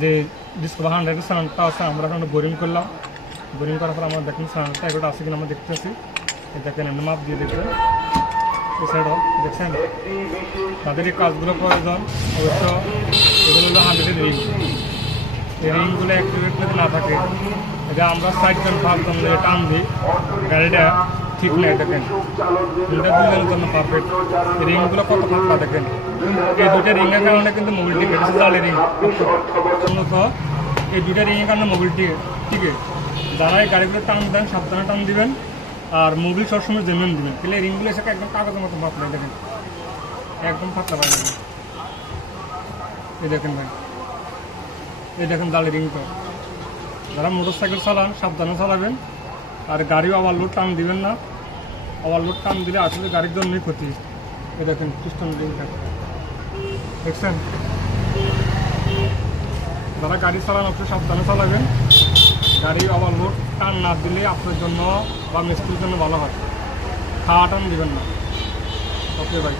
যে ডিসকভার হান্ড্রেডের সাউন্ডটা আছে, আমরা এখন বোরিং করলাম। বোরিং করার পর আমরা দেখুন সাউন্ডটা এগুলো আছে কিনা, আমরা দেখতেছি। দেখেন, এমনি মাপ দিয়ে দেখবেন এই সাইডও দেখছেন? তাদের এই কাজগুলো প্রয়োজন, অবশ্য এগুলো হলো হান্ড্রেডের রিং এই রিংগুলো অ্যাক্টিভেট না থাকে, এটা আমরা সাইড জন পাঁচজন টান দিই গাড়িটা ঠিক নেই, দেখেন। এটা দুজনের জন্য পারফেক্ট রিংগুলো কত ফাঁকা, দেখেন। এই দুটো রিংয়ের কারণে কিন্তু মোবিল টিকে জালি রিং মূলত এই দুটো রিংয়ের কারণে মোবিল টিকে টিকে যারা এই গাড়িগুলো টান দেন, সাবধানে টান দিবেন, আর মোবিল সবসময় জেনুইন দিবেন। তাহলে রিংগুলো এসে একদম কাগজের মতো নেই দেখেন। একদম ফাঁকা পাই এই দেখেন ভাই। এই দেখেন জালি রিং তো যারা মোটর সাইকেল চালান, সাবধানে চালাবেন। আর গাড়িও আবার লোড টান দিবেন না। আবার লোড টান দিলে আসলে গাড়ির জন্যই ক্ষতি। এই দেখেন পিস্টন রিংটা দেখছেন? যারা গাড়ি চালান, অবশ্যই সাবধানে চালাবেন। গাড়ি আবার লোড টান না দিলে আপনার জন্য বা মিস্ত্রির জন্য ভালো হয়। খাওয়া টান দিবেন না। ওকে ভাই